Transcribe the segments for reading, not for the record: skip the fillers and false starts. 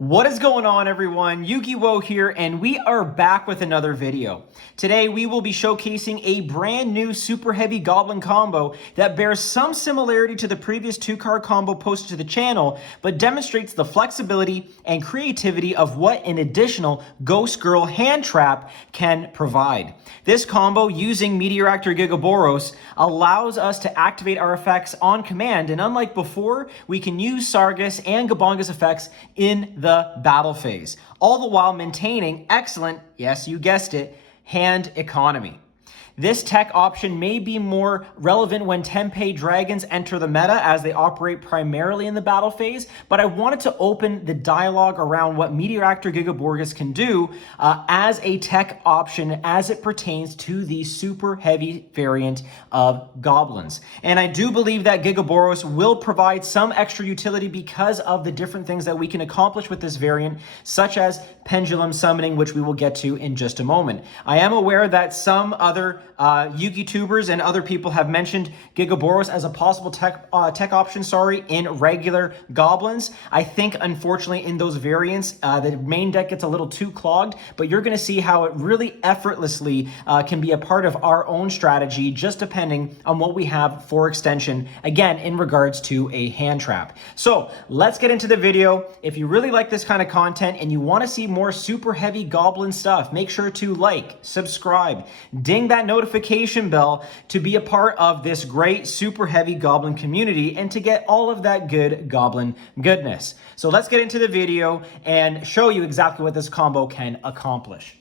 What is going on, everyone? Yu-Gi-Oh here, and we are back with another video. Today we will be showcasing a brand new super heavy goblin combo that bears some similarity to the previous 2-card combo posted to the channel, but demonstrates the flexibility and creativity of what an additional Ghost Girl hand trap can provide. This combo, using Meteoractor Gigaboros, allows us to activate our effects on command, and unlike before, we can use Sargus and Gabonga's effects in the battle phase, all the while maintaining excellent, yes, you guessed it, hand economy. This tech option may be more relevant when Tempeh dragons enter the meta, as they operate primarily in the battle phase, but I wanted to open the dialogue around what Meteoractor Gigaboros can do as a tech option as it pertains to the super heavy variant of Goblins. And I do believe that Gigaboros will provide some extra utility because of the different things that we can accomplish with this variant, such as pendulum summoning, which we will get to in just a moment. I am aware that some other Yu-Gi tubers and other people have mentioned Gigaboros as a possible tech option, in regular Goblins. I think, unfortunately, in those variants, the main deck gets a little too clogged, but you're going to see how it really effortlessly can be a part of our own strategy, just depending on what we have for extension, again, in regards to a hand trap. So let's get into the video. If you really like this kind of content and you want to see more super heavy Goblin stuff, make sure to like, subscribe, ding that notification bell to be a part of this great super heavy Goblin community and to get all of that good Goblin goodness. So let's get into the video and show you exactly what this combo can accomplish.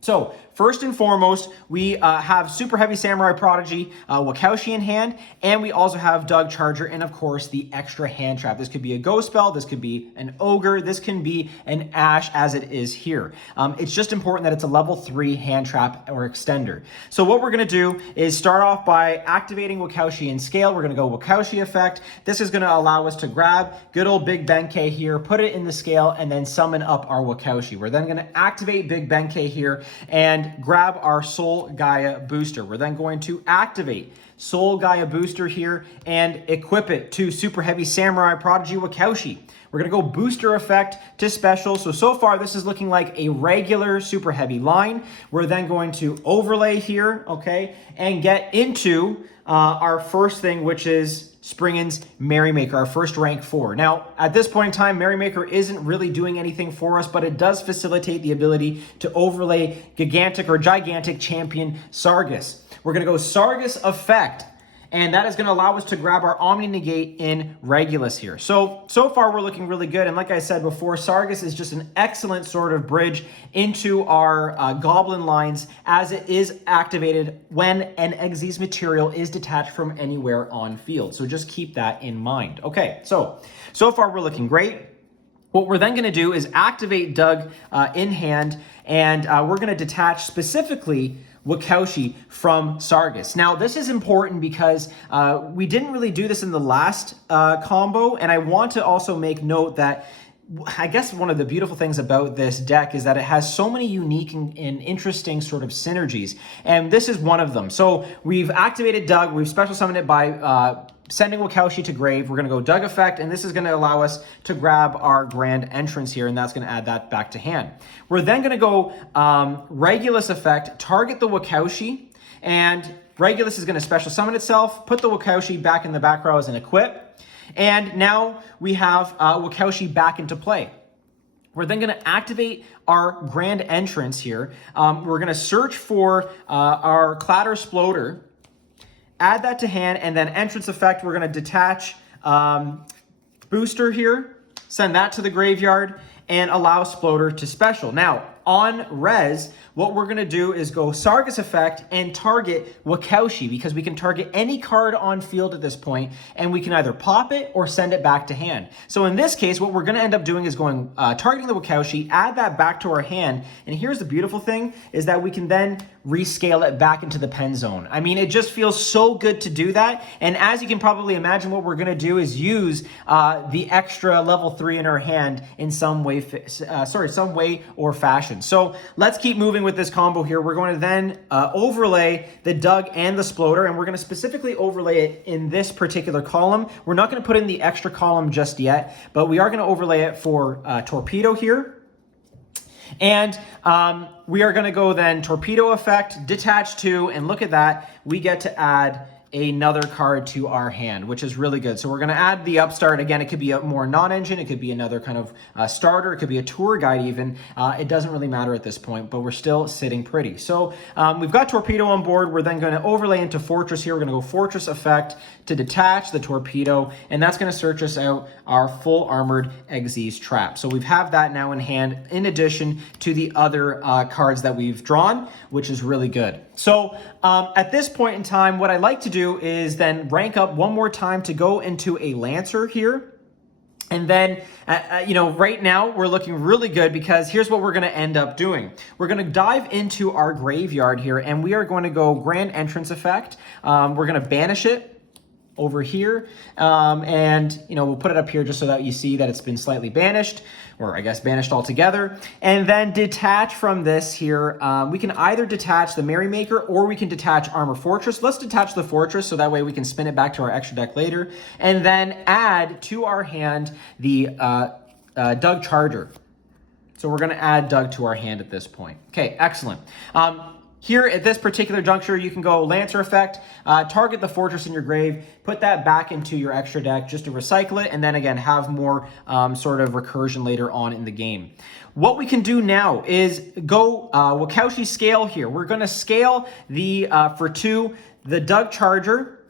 So first and foremost, we have Super Heavy Samurai Prodigy, Wakaushi in hand, and we also have Doug Charger, and of course the extra hand trap. This could be a Ghost Spell, this could be an Ogre, this can be an Ash, as it is here. It's just important that it's a level 3 hand trap or extender. So what we're going to do is start off by activating Wakaushi in scale. We're going to go Wakaushi effect. This is going to allow us to grab good old Big Benkei here, put it in the scale, and then summon up our Wakaushi. We're then going to activate Big Benkei here and grab our Soul Gaia booster. We're then going to activate Soul Gaia booster here and equip it to Super Heavy Samurai Prodigy Wakaushi. We're going to go booster effect to special. So far this is looking like a regular super heavy line. We're then going to overlay here, okay, and get into our first thing, which is Springen's Merrymaker, our first rank 4. Now, at this point in time, Merrymaker isn't really doing anything for us, but it does facilitate the ability to overlay gigantic champion Sargus. We're going to go Sargus effect, and that is going to allow us to grab our Omni Negate in Regulus here. So far we're looking really good, and like I said before, Sargus is just an excellent sort of bridge into our Goblin lines, as it is activated when an Xyz material is detached from anywhere on field. So just keep that in mind. Okay, so far we're looking great. What we're then going to do is activate Doug in hand, and we're going to detach specifically Wakaushi from Sargus. Now, this is important because we didn't really do this in the last combo, and I want to also make note that I guess one of the beautiful things about this deck is that it has so many unique and interesting sort of synergies, and this is one of them. So we've activated Doug, we've special summoned it by sending Wakaushi to grave. We're going to go Doug effect, and this is going to allow us to grab our Grand Entrance here, and that's going to add that back to hand. We're then going to go Regulus effect, target the Wakaushi, and Regulus is going to special summon itself, put the Wakaushi back in the back row as an equip, and now we have Wakaushi back into play. We're then going to activate our Grand Entrance here. We're going to search for our Clatter Sploder, add that to hand, and then entrance effect, we're going to detach booster here, send that to the graveyard, and allow Sploder to special. Now, on res, what we're going to do is go Sargus effect and target Wakaushi, because we can target any card on field at this point, and we can either pop it or send it back to hand. So in this case, what we're going to end up doing is going targeting the Wakaushi, add that back to our hand, and here's the beautiful thing, is that we can then rescale it back into the pen zone. I mean, it just feels so good to do that, and as you can probably imagine, what we're going to do is use the extra level 3 in our hand in some way, some way or fashion. action. So let's keep moving with this combo here. We're going to then overlay the Dug and the Sploder, and we're going to specifically overlay it in this particular column. We're not going to put in the extra column just yet, but we are going to overlay it for Torpedo here. And we are going to go then Torpedo effect, detach 2, and look at that. We get to add another card to our hand, which is really good. So we're going to add the Upstart. Again, it could be a more non-engine. It could be another kind of starter. It could be a tour guide even. It doesn't really matter at this point, but we're still sitting pretty. So we've got Torpedo on board. We're then going to overlay into Fortress here. We're going to go Fortress effect to detach the Torpedo, and that's going to search us out our full armored Xyz trap. So we have that now in hand, in addition to the other cards that we've drawn, which is really good. So at this point in time, what I like to do is then rank up one more time to go into a Lancer here. And then, you know, right now we're looking really good because here's what we're going to end up doing. We're going to dive into our graveyard here, and we are going to go Grand Entrance effect. We're going to banish it over here, and you know, we'll put it up here just so that you see that it's been slightly banished, or I guess banished altogether. And then detach from this here. We can either detach the Merrymaker or we can detach Armor Fortress. Let's detach the Fortress so that way we can spin it back to our extra deck later, and then add to our hand the Dug Charger. So we're going to add Dug to our hand at this point. Okay, excellent. Here at this particular juncture, you can go Lancer effect, target the Fortress in your grave, put that back into your extra deck just to recycle it, and then again, have more sort of recursion later on in the game. What we can do now is go Wakaushi scale here. We're going to scale the, for 2, the Dug Charger,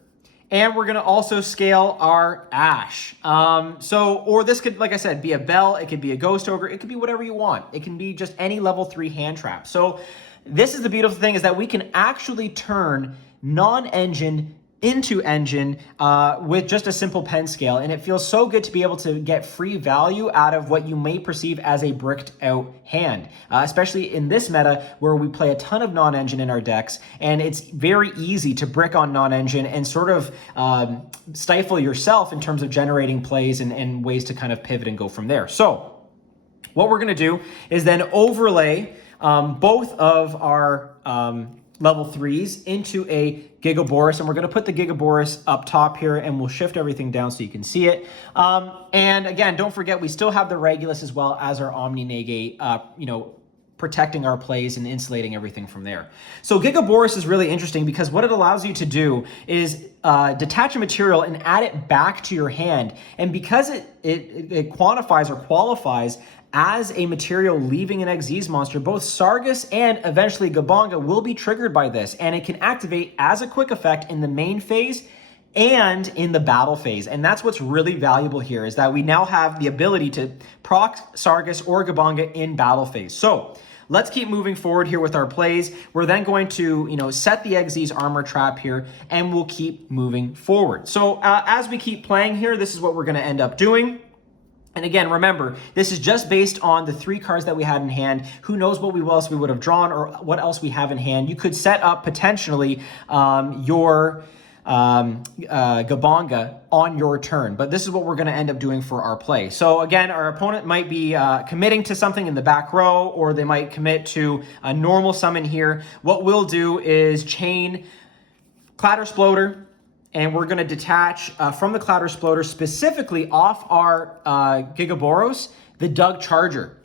and we're going to also scale our Ash. Or this could, like I said, be a Bell, it could be a Ghost Ogre, it could be whatever you want. It can be just any level 3 hand trap. So this is the beautiful thing, is that we can actually turn non-engine into engine with just a simple pen scale, and it feels so good to be able to get free value out of what you may perceive as a bricked out hand, especially in this meta where we play a ton of non-engine in our decks, and it's very easy to brick on non-engine and sort of stifle yourself in terms of generating plays and ways to kind of pivot and go from there. So what we're going to do is then overlay both of our level 3s into a Gigaboros, and we're going to put the Gigaboros up top here, and we'll shift everything down so you can see it. And again, don't forget, we still have the Regulus as well as our Omni Negate, you know, protecting our plays and insulating everything from there. So Gigaboros is really interesting because what it allows you to do is detach a material and add it back to your hand. And because it quantifies or qualifies as a material leaving an Xyz monster, both Sargus and eventually Gabonga will be triggered by this, and it can activate as a quick effect in the main phase and in the battle phase. And that's what's really valuable here, is that we now have the ability to proc Sargus or Gabonga in battle phase. So let's keep moving forward here with our plays. We're then going to, you know, set the Xyz armor trap here, and we'll keep moving forward. So as we keep playing here, this is what we're going to end up doing. And again, remember, this is just based on the 3 cards that we had in hand. Who knows what else we would have drawn or what else we have in hand. You could set up potentially your Gabonga on your turn, but this is what we're going to end up doing for our play. So again, our opponent might be committing to something in the back row, or they might commit to a normal summon here. What we'll do is chain Clatter Sploder, and we're going to detach from the Clatter Sploder, specifically off our Gigaboros, the Dug Charger.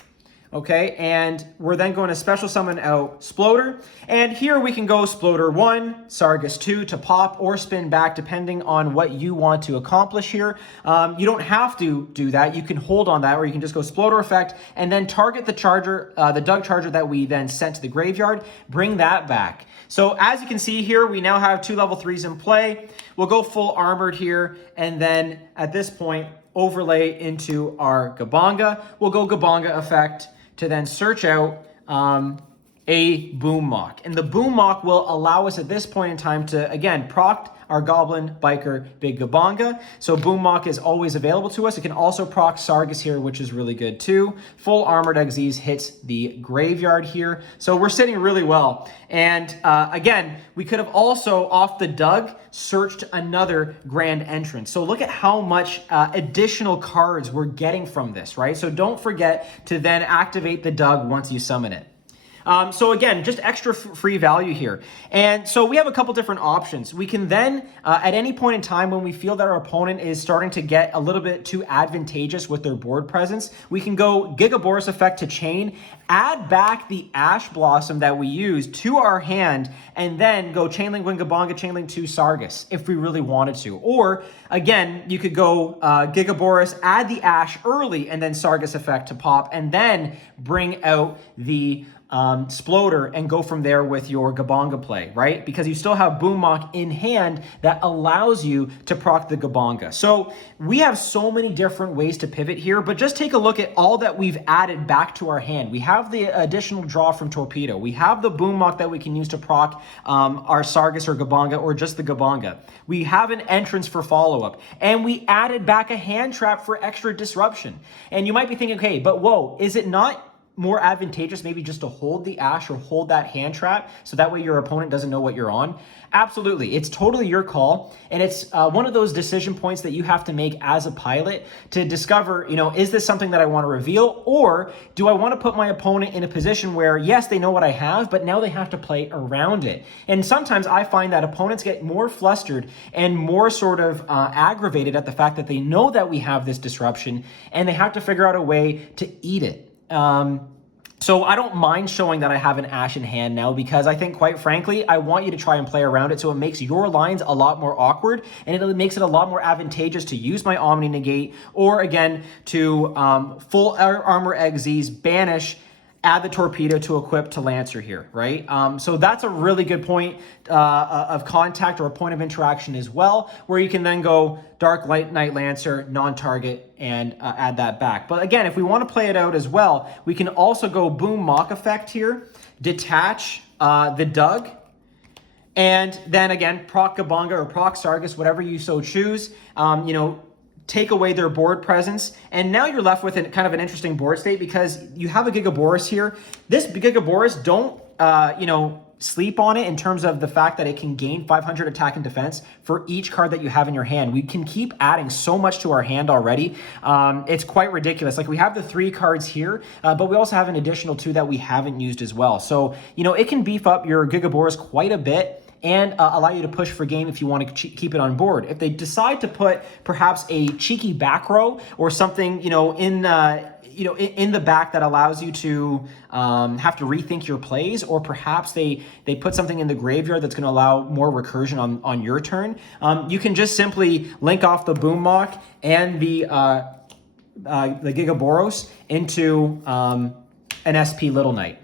Okay, and we're then going to special summon out Sploder. And here we can go Sploder 1, Sargus 2 to pop or spin back, depending on what you want to accomplish here. You don't have to do that. You can hold on that, or you can just go Sploder effect and then target the Charger, the Dug Charger that we then sent to the graveyard, bring that back. So as you can see here, we now have 2 level 3s in play. We'll go full armored here, and then at this point, overlay into our Gabonga. We'll go Gabonga effect to then search out a Boom Mock. And the Boom Mock will allow us at this point in time to, again, proc our Goblin, Biker, Big Gabonga. So Boom Mock is always available to us. It can also proc Sargus here, which is really good too. Full Armored Xyz hits the graveyard here. So we're sitting really well. And again, we could have also, off the Dug, searched another Grand Entrance. So look at how much additional cards we're getting from this, right? So don't forget to then activate the Dug once you summon it. So again, just extra free value here. And so we have a couple different options. We can then, at any point in time when we feel that our opponent is starting to get a little bit too advantageous with their board presence, we can go Gigaboros effect to chain, add back the Ash Blossom that we used to our hand, and then go Chainlink Wingabonga, Chainlink to Sargus if we really wanted to. Or again, you could go Gigaboros, add the Ash early, and then Sargus effect to pop, and then bring out the Sploder and go from there with your Gabonga play, right? Because you still have Boommock in hand that allows you to proc the Gabonga. So we have so many different ways to pivot here, but just take a look at all that we've added back to our hand. We have the additional draw from Torpedo. We have the Boommock that we can use to proc our Sargus or Gabonga, or just the Gabonga. We have an entrance for follow-up, and we added back a hand trap for extra disruption. And you might be thinking, okay, but whoa, is it not more advantageous maybe just to hold the Ash or hold that hand trap so that way your opponent doesn't know what you're on? Absolutely. It's totally your call. And it's one of those decision points that you have to make as a pilot to discover, is this something that I want to reveal, or do I want to put my opponent in a position where, yes, they know what I have, but now they have to play around it. And sometimes I find that opponents get more flustered and more sort of aggravated at the fact that they know that we have this disruption and they have to figure out a way to eat it. So I don't mind showing that I have an Ash in hand now, because I think, quite frankly, I want you to try and play around it so it makes your lines a lot more awkward, and it makes it a lot more advantageous to use my Omni Negate, or again, to full armor exes, banish, add the Torpedo to equip to Lancer here, right? So that's a really good point of contact, or a point of interaction as well, where you can then go Dark Light Knight Lancer, non-target, and add that back. But again, if we want to play it out as well, we can also go Boom Mock effect here, detach the Doug, and then again, proc Gabonga or proc Sargus, whatever you so choose, take away their board presence, and now you're left with kind of an interesting board state, because you have a Gigaboros here. This Gigaboros, don't sleep on it in terms of the fact that it can gain 500 attack and defense for each card that you have in your hand. We can keep adding so much to our hand already. It's quite ridiculous. Like, we have the 3 cards here, but we also have an additional 2 that we haven't used as well. So, it can beef up your Gigaboros quite a bit and allow you to push for game if you want to keep it on board. If they decide to put perhaps a cheeky back row or something, in the back that allows you to have to rethink your plays, or perhaps they put something in the graveyard that's going to allow more recursion on your turn, you can just simply link off the Boommock and the Gigaboros into an SP Little Knight.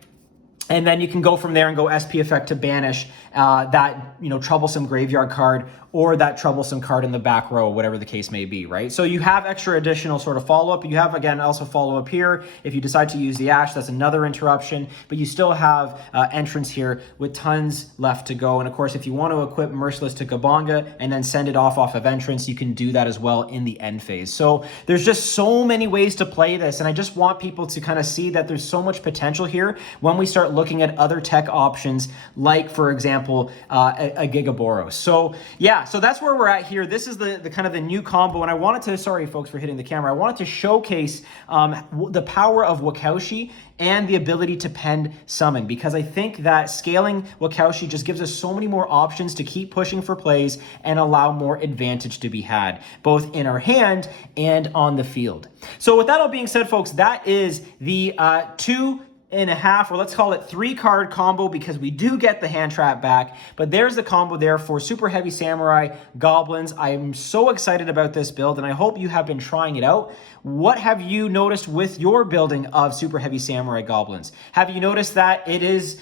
And then you can go from there and go SP effect to banish that troublesome graveyard card, or that troublesome card in the back row, whatever the case may be, right? So you have extra additional sort of follow-up. You have, again, also follow-up here. If you decide to use the Ash, that's another interruption, but you still have entrance here with tons left to go. And of course, if you want to equip Merciless to Gabonga and then send it off of entrance, you can do that as well in the end phase. So there's just so many ways to play this, and I just want people to kind of see that there's so much potential here when we start looking at other tech options, like, for example, a Gigaboros. So yeah, so that's where we're at here. This is the kind of the new combo, and I wanted to, sorry folks for hitting the camera, I wanted to showcase the power of Wakaushi and the ability to pen summon, because I think that scaling Wakaushi just gives us so many more options to keep pushing for plays and allow more advantage to be had, both in our hand and on the field. So with that all being said, folks, that is the 2.5, or let's call it 3-card combo, because we do get the hand trap back. But there's the combo there for Super Heavy Samurai Goblins. I'm so excited about this build, and I hope you have been trying it out. What have you noticed with your building of Super Heavy Samurai Goblins? Have you noticed that it is,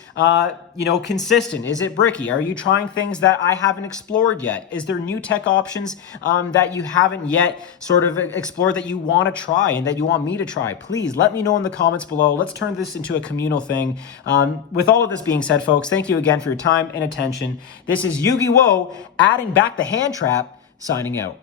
consistent? Is it bricky? Are you trying things that I haven't explored yet? Is there new tech options that you haven't yet sort of explored that you want to try and that you want me to try? Please let me know in the comments below. Let's turn this into a communal thing. With all of this being said, folks, thank you again for your time and attention. This is Yu-Gi-Oh! Adding back the hand trap, signing out.